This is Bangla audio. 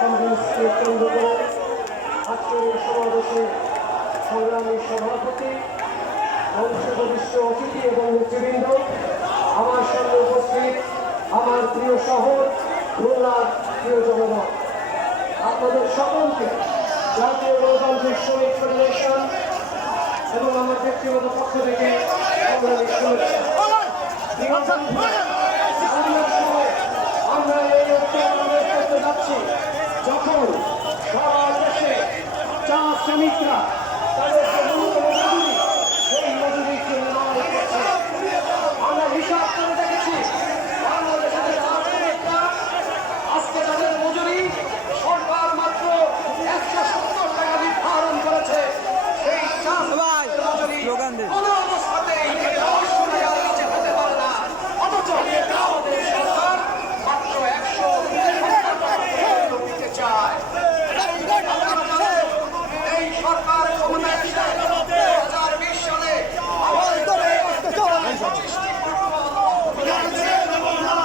কংগ্রেসকে কেন্দ্র করে আজকের এই সমাবেশে সংগ্রামী সভাপতি বংশগরিষ্ঠ অতিথি এবং নেতৃবৃন্দ, আমার সামনে উপস্থিত আমার প্রিয় শহর খুলনার প্রিয় জনগণ, আপনাদের সকলকে জাতীয় গণতান্ত্রিক শ্রমিক ফেডারেশন এবং আমার ব্যক্তিগত পক্ষ থেকে সংগ্রামী শুভেচ্ছা। আমরা এই ঐক্য করতে যাচ্ছি যখন সারা দেশে চা শ্রমিকরা তাদের সেই মজুরি আমরা হিসাব করে দেখেছি বাংলাদেশের চা শ্রমিকরা আজকে তাদের মজুরি সরকার মাত্র 170 টাকা নির্ধারণ করেছে। সেই চা মজুরি কোনো অবস্থাতেই 900 টাকার নিচে হতে পারে না, অথচ আমাদের সরকার মাত্র 170 টাকা দিতে চায়। এই সরকার ক্ষমতায়